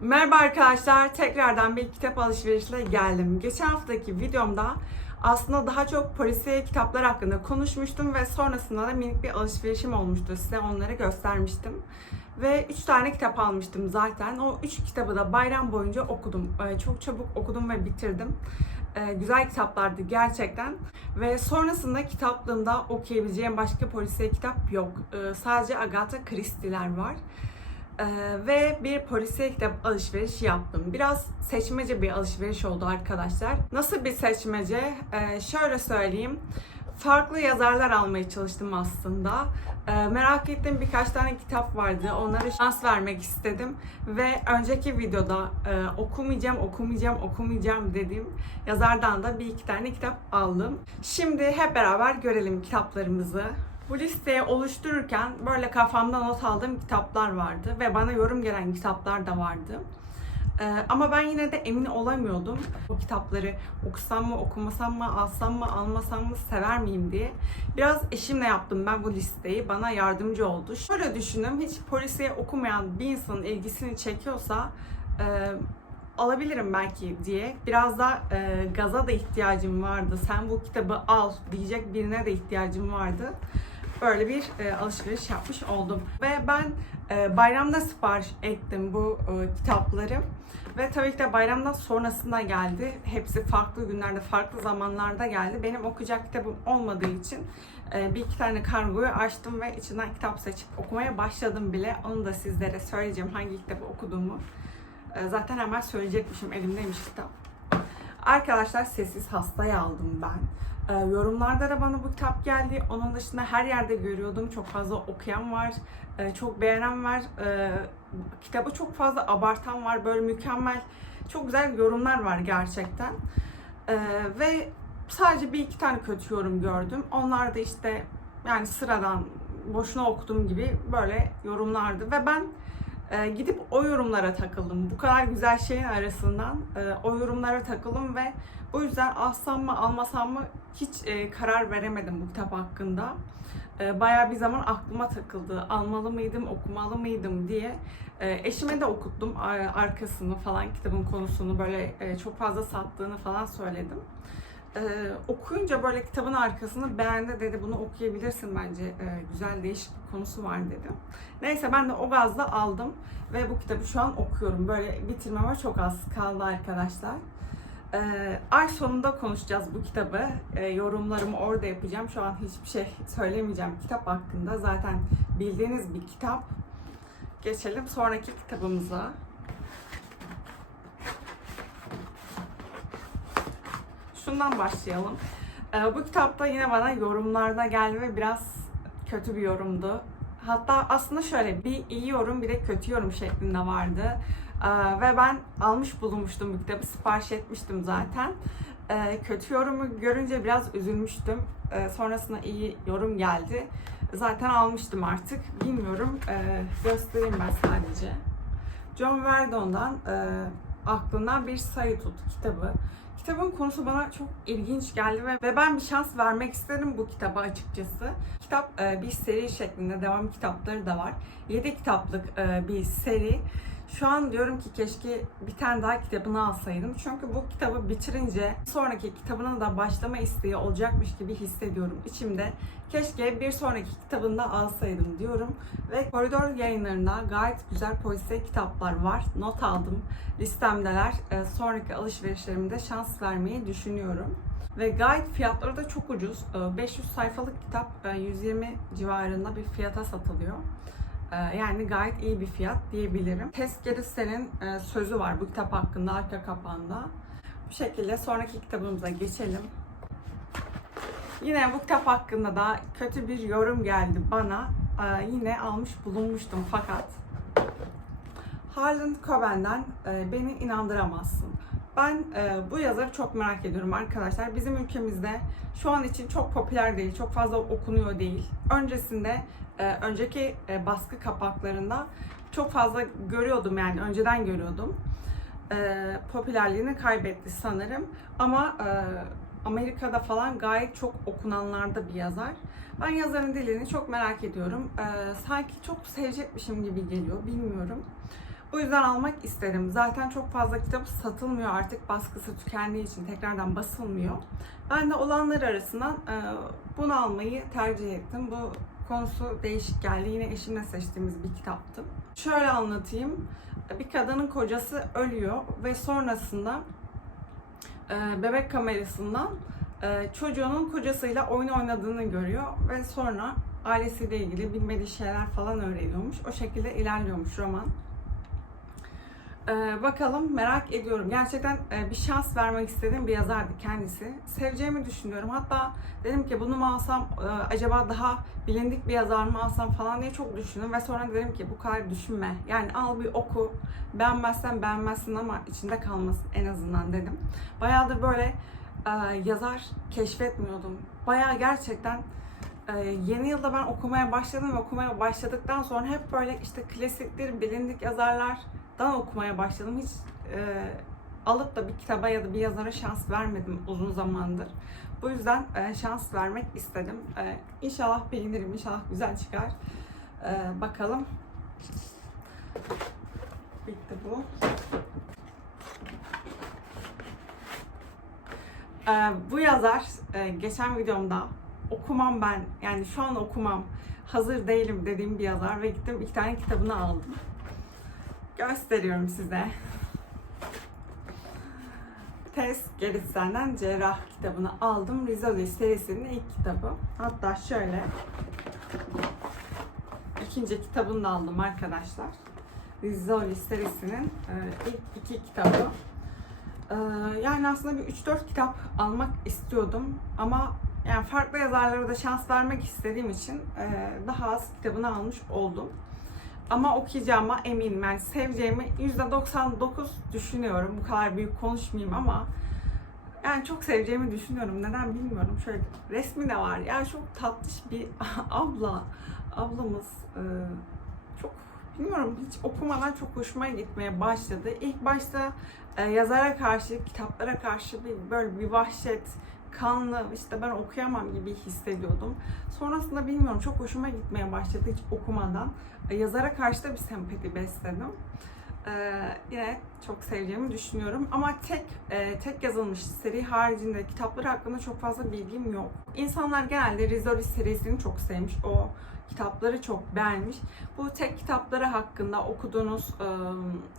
Merhaba arkadaşlar, tekrardan bir kitap alışverişle geldim. Geçen haftaki videomda aslında daha çok polisiye kitaplar hakkında konuşmuştum ve sonrasında da minik bir alışverişim olmuştu. Size onları göstermiştim. Ve 3 tane kitap almıştım zaten. O 3 kitabı da bayram boyunca okudum. Ee, Çok çabuk okudum ve bitirdim. Ee, Güzel kitaplardı gerçekten. Ve sonrasında kitaplığımda okuyabileceğim başka polisiye kitap yok. Ee, Sadece Agatha Christie'ler var. Ee, ve bir polisiye kitap alışverişi yaptım. Biraz seçmece bir alışveriş oldu arkadaşlar. Nasıl bir seçmece? Ee, şöyle söyleyeyim. Farklı yazarlar almaya çalıştım aslında. Ee, merak ettiğim birkaç tane kitap vardı. Onlara şans vermek istedim. Ve önceki videoda e, okumayacağım, okumayacağım, okumayacağım dediğim yazardan da bir iki tane kitap aldım. Şimdi hep beraber görelim kitaplarımızı. Bu listeyi oluştururken böyle kafamda not aldığım kitaplar vardı ve bana yorum gelen kitaplar da vardı. Ee, ama ben yine de emin olamıyordum. Bu kitapları okusam mı, okumasam mı, alsam mı, almasam mı, sever miyim diye. Biraz eşimle yaptım ben bu listeyi. Bana yardımcı oldu. Şöyle düşündüm. Hiç polisiye okumayan bir insanın ilgisini çekiyorsa e, alabilirim belki diye. Biraz da e, gaza da ihtiyacım vardı. Sen bu kitabı al diyecek birine de ihtiyacım vardı. Böyle bir e, alışveriş yapmış oldum. Ve ben e, bayramda sipariş ettim bu e, kitapları. Ve tabii ki de bayramdan sonrasında geldi. Hepsi farklı günlerde, farklı zamanlarda geldi. Benim okuyacak kitabım olmadığı için e, bir iki tane kargoyu açtım ve içinden kitap seçip okumaya başladım bile. Onu da sizlere söyleyeceğim hangi kitabı okuduğumu. E, zaten hemen söyleyecekmişim, elimdeymiş kitap. Arkadaşlar Sessiz Hasta'yı aldım ben. Ee, yorumlarda da bana bu kitap geldi. Onun dışında her yerde görüyordum. Çok fazla okuyan var. Ee, çok beğenen var. Ee, kitabı çok fazla abartan var. Böyle mükemmel, çok güzel yorumlar var gerçekten. Ve sadece bir iki tane kötü yorum gördüm. Onlar da işte yani sıradan boşuna okudum gibi böyle yorumlardı. Ve ben e, gidip o yorumlara takıldım. Bu kadar güzel şeyin arasından e, o yorumlara takıldım ve o yüzden alsam mı almasam mı hiç e, karar veremedim bu kitap hakkında. E, bayağı bir zaman aklıma takıldı. Almalı mıydım, okumalı mıydım diye. E, eşime de okuttum arkasını falan kitabın konusunu böyle e, çok fazla sattığını falan söyledim. E, okuyunca böyle kitabın arkasını beğendi dedi bunu okuyabilirsin bence e, güzel değişik bir konusu var dedi. Neyse ben de o gazla aldım ve bu kitabı şu an okuyorum. Böyle bitirmeme çok az kaldı arkadaşlar. Ee, ay sonunda konuşacağız bu kitabı. Ee, yorumlarımı orada yapacağım. Şu an hiçbir şey söylemeyeceğim kitap hakkında. Zaten bildiğiniz bir kitap. Geçelim sonraki kitabımıza. Şundan başlayalım. Ee, bu kitapta yine bana yorumlarda geldi ve biraz kötü bir yorumdu. Hatta aslında şöyle bir iyi yorum bir de kötü yorum şeklinde vardı. Ee, ve ben almış bulunmuştum bu kitabı, sipariş etmiştim zaten. Ee, kötü yorumu görünce biraz üzülmüştüm. Ee, sonrasında iyi yorum geldi. Zaten almıştım artık. Bilmiyorum, ee, göstereyim ben sadece. John Verdon'dan e, Aklından Bir Sayı Tut kitabı. Kitabın konusu bana çok ilginç geldi ve, ve ben bir şans vermek istedim bu kitaba açıkçası. Kitap e, bir seri şeklinde devam kitapları da var. 7 kitaplık e, bir seri. Şu an diyorum ki keşke bir tane daha kitabını alsaydım. Çünkü bu kitabı bitirince sonraki kitabına da başlama isteği olacakmış gibi hissediyorum içimde. Keşke bir sonraki kitabını da alsaydım diyorum. Ve koridor yayınlarında gayet güzel polisiye kitaplar var. Not aldım. Listemdeler. Ee, sonraki alışverişlerimde şans vermeyi düşünüyorum. Ve gayet fiyatları da çok ucuz. Ee, 500 sayfalık kitap e, 120 civarında bir fiyata satılıyor. Ee, Yani gayet iyi bir fiyat diyebilirim. Tess Gerritsen'in e, sözü var bu kitap hakkında arka kapağında. Bu şekilde sonraki kitabımıza geçelim. Yine bu kitap hakkında da kötü bir yorum geldi bana. Ee, Yine almış bulunmuştum fakat Harlan Coben'den e, Beni inandıramazsın. Ben e, bu yazarı çok merak ediyorum arkadaşlar. Bizim ülkemizde şu an için çok popüler değil, çok fazla okunuyor değil. Öncesinde, e, önceki e, baskı kapaklarında çok fazla görüyordum yani önceden görüyordum. E, popülerliğini kaybetti sanırım. Ama e, Amerika'da falan gayet çok okunanlarda bir yazar. Ben yazarın dilini çok merak ediyorum. E, sanki çok sevecekmişim gibi geliyor, bilmiyorum. Bu yüzden almak istedim. Zaten çok fazla kitap satılmıyor artık baskısı tükendiği için tekrardan basılmıyor. Ben de olanlar arasından e, bunu almayı tercih ettim. Bu konusu değişik geldi. Yine eşimle seçtiğimiz bir kitaptı. Şöyle anlatayım. Bir kadının kocası ölüyor ve sonrasında e, bebek kamerasından e, çocuğunun kocasıyla oyun oynadığını görüyor ve sonra ailesiyle ilgili bilmediği şeyler falan öğreniyormuş. O şekilde ilerliyormuş roman. Ee, bakalım merak ediyorum. Gerçekten e, bir şans vermek istediğim bir yazardı kendisi. Seveceğimi düşünüyorum. Hatta dedim ki bunu mu alsam e, acaba daha bilindik bir yazar mı alsam falan diye çok düşündüm. Ve sonra dedim ki bu kadar düşünme. Yani al bir oku. Beğenmezsen beğenmezsin ama içinde kalmasın en azından dedim. Bayağıdır böyle e, yazar keşfetmiyordum. Bayağı gerçekten e, yeni yılda ben okumaya başladım ve okumaya başladıktan sonra hep böyle işte klasiktir, bilindik yazarlardan okumaya başladım. Hiç e, alıp da bir kitaba ya da bir yazara şans vermedim uzun zamandır. Bu yüzden e, şans vermek istedim. E, inşallah beğenirim, inşallah güzel çıkar. E, bakalım. Bitti bu. E, bu yazar e, geçen videomda okumam ben yani şu an okumam hazır değilim dediğim bir yazar ve gittim iki tane kitabını aldım. Gösteriyorum size. Tez Geritsen'den Cerrah kitabını aldım. Rizoli serisinin ilk kitabı. Hatta şöyle ikinci kitabını da aldım arkadaşlar. Rizoli serisinin e, ilk iki kitabı. E, Yani aslında bir 3-4 kitap almak istiyordum ama yani farklı yazarlara da şans vermek istediğim için e, daha az kitabını almış oldum. Ama okuyacağıma eminim. Yani seveceğimi %99 düşünüyorum. Bu kadar büyük konuşmayayım ama yani çok seveceğimi düşünüyorum. Neden bilmiyorum. Şöyle resmi de var. Yani çok tatlış bir abla. Ablamız e, çok bilmiyorum hiç okumadan çok hoşuma gitmeye başladı. İlk başta e, yazara karşı, kitaplara karşı bir böyle bir vahşet, kanlı işte ben okuyamam gibi hissediyordum. Sonrasında bilmiyorum çok hoşuma gitmeye başladı hiç okumadan. E, yazara karşı da bir sempati besledim. Ee, yine çok seveceğimi düşünüyorum. Ama tek e, tek yazılmış seri haricinde kitapları hakkında çok fazla bilgim yok. İnsanlar genelde Rizoli serisini çok sevmiş. O kitapları çok beğenmiş. Bu tek kitapları hakkında okuduğunuz e,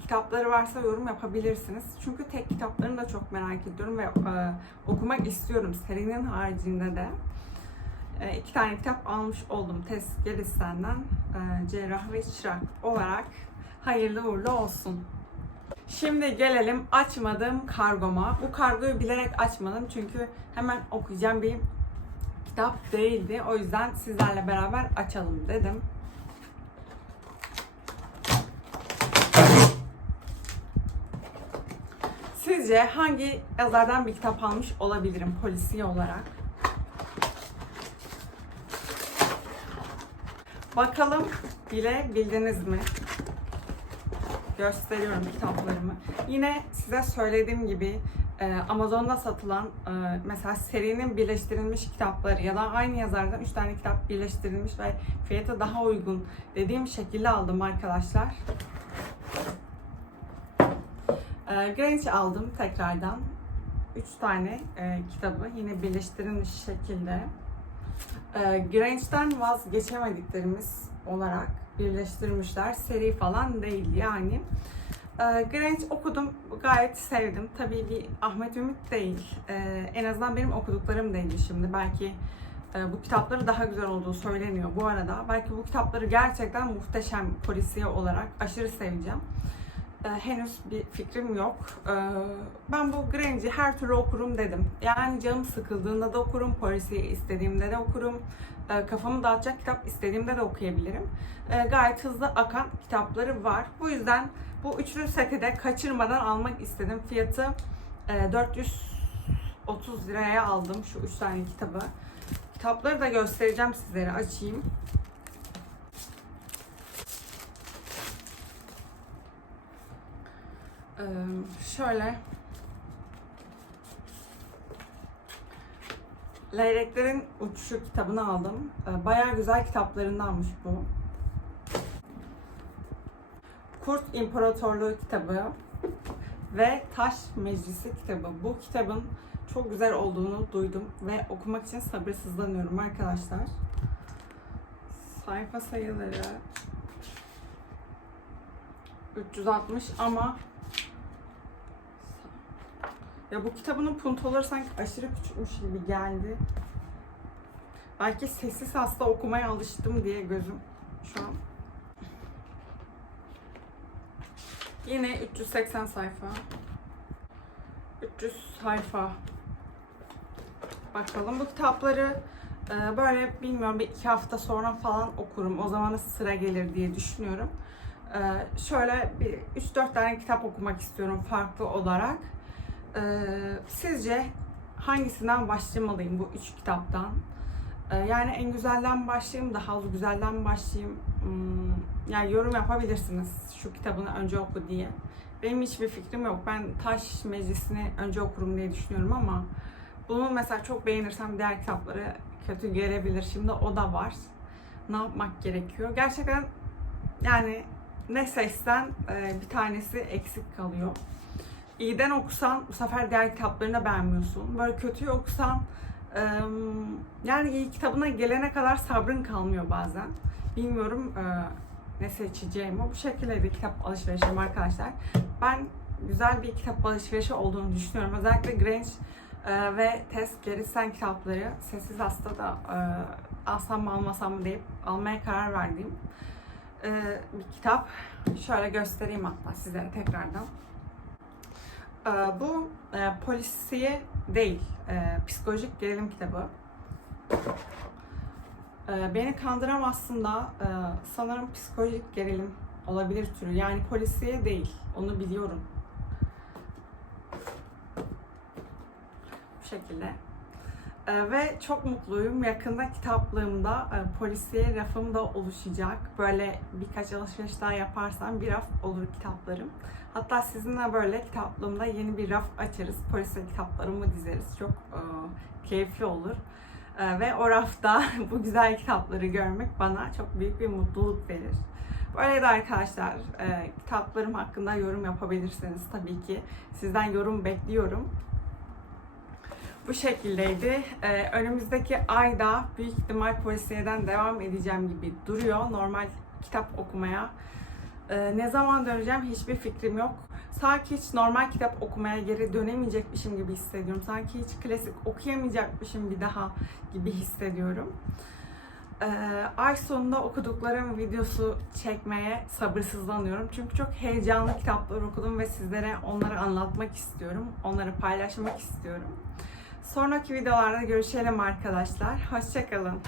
kitapları varsa yorum yapabilirsiniz. Çünkü tek kitaplarını da çok merak ediyorum ve e, okumak istiyorum serinin haricinde de. E, iki tane kitap almış oldum Tez Gerissen'den e, Cerrah ve Çırak olarak hayırlı uğurlu olsun. Şimdi gelelim açmadığım kargoma. Bu kargoyu bilerek açmadım çünkü hemen okuyacağım bir kitap değildi. O yüzden sizlerle beraber açalım dedim. Sizce hangi yazardan bir kitap almış olabilirim polisiye olarak? Bakalım bile bildiniz mi? Gösteriyorum kitaplarımı. Yine size söylediğim gibi e, Amazon'da satılan e, mesela serinin birleştirilmiş kitapları ya da aynı yazardan 3 tane kitap birleştirilmiş ve fiyatı daha uygun dediğim şekilde aldım arkadaşlar. E, Grange aldım tekrardan. 3 tane kitabı yine birleştirilmiş şekilde. Grange'den vazgeçemediklerimiz olarak birleştirmişler. Seri falan değil yani. E, Grange okudum, gayet sevdim. Tabii bir Ahmet Ümit değil. E, en azından benim okuduklarım değildi şimdi. Belki e, bu kitapları daha güzel olduğu söyleniyor bu arada. Belki bu kitapları gerçekten muhteşem polisiye olarak aşırı seveceğim. E, henüz bir fikrim yok. E, ben bu Grange'i her türlü okurum dedim. Yani canım sıkıldığında da okurum, polisiye istediğimde de okurum. E, kafamı dağıtacak kitap istediğimde de okuyabilirim. E, gayet hızlı akan kitapları var. Bu yüzden bu üçlü seti de kaçırmadan almak istedim. Fiyatı e, 430 liraya aldım şu üç tane kitabı. Kitapları da göstereceğim sizlere. Açayım. Şöyle Leyleklerin Uçuşu kitabını aldım. Bayağı güzel kitaplarındanmış bu. Kurt İmparatorluğu kitabı ve Taş Meclisi kitabı. Bu kitabın çok güzel olduğunu duydum ve okumak için sabırsızlanıyorum arkadaşlar. Sayfa sayıları 360 ama ya bu kitabının puntoları sanki aşırı küçükmüş gibi geldi. Belki sessiz hasta okumaya alıştım diye gözüm şu an. Yine 380 sayfa. 300 sayfa. Bakalım bu kitapları e, böyle bilmiyorum bir iki hafta sonra falan okurum. O zaman sıra gelir diye düşünüyorum. E, şöyle bir 3-4 tane kitap okumak istiyorum farklı olarak. E, sizce hangisinden başlamalıyım bu üç kitaptan? E, yani en güzelden başlayayım, daha az güzelden başlayayım. Hmm, yani yorum yapabilirsiniz şu kitabını önce oku diye. Benim hiçbir fikrim yok. Ben Taş Meclisi'ni önce okurum diye düşünüyorum ama bunu mesela çok beğenirsem diğer kitapları kötü gelebilir. Şimdi o da var. Ne yapmak gerekiyor? Gerçekten yani ne seçsen e, bir tanesi eksik kalıyor. İyiden okusan bu sefer diğer kitaplarını beğenmiyorsun. Böyle kötüyü okusan yani iyi kitabına gelene kadar sabrın kalmıyor bazen. Bilmiyorum ne seçeceğimi. Bu şekilde bir kitap alışverişim arkadaşlar. Ben güzel bir kitap alışverişi olduğunu düşünüyorum. Özellikle Grange ve Tess Gerritsen kitapları Sessiz Hasta da alsam mı almasam mı deyip almaya karar verdiğim bir kitap. Şöyle göstereyim hatta sizlere tekrardan. E, bu e, polisiye değil, e, psikolojik gerilim kitabı. E, beni kandıramazsın da e, sanırım psikolojik gerilim olabilir türü. Yani polisiye değil, onu biliyorum. Bu şekilde. E, ve çok mutluyum. Yakında kitaplığımda e, polisiye rafım da oluşacak. Böyle birkaç alışveriş daha yaparsam bir raf olur kitaplarım. Hatta sizinle böyle kitaplığımda yeni bir raf açarız. Polisiye kitaplarımı dizeriz. Çok e, keyifli olur. E, ve o rafta bu güzel kitapları görmek bana çok büyük bir mutluluk verir. Böyle de arkadaşlar e, kitaplarım hakkında yorum yapabilirsiniz tabii ki. Sizden yorum bekliyorum. Bu şekildeydi. Ee, önümüzdeki ayda büyük ihtimal polisiyeden devam edeceğim gibi duruyor. Normal kitap okumaya. Ee, ne zaman döneceğim hiçbir fikrim yok. Sanki hiç normal kitap okumaya geri dönemeyecekmişim gibi hissediyorum. Sanki hiç klasik okuyamayacakmışım bir daha gibi hissediyorum. Ee, ay sonunda okuduklarım videosu çekmeye sabırsızlanıyorum. Çünkü çok heyecanlı kitaplar okudum ve sizlere onları anlatmak istiyorum. Onları paylaşmak istiyorum. Sonraki videolarda görüşelim arkadaşlar. Hoşçakalın.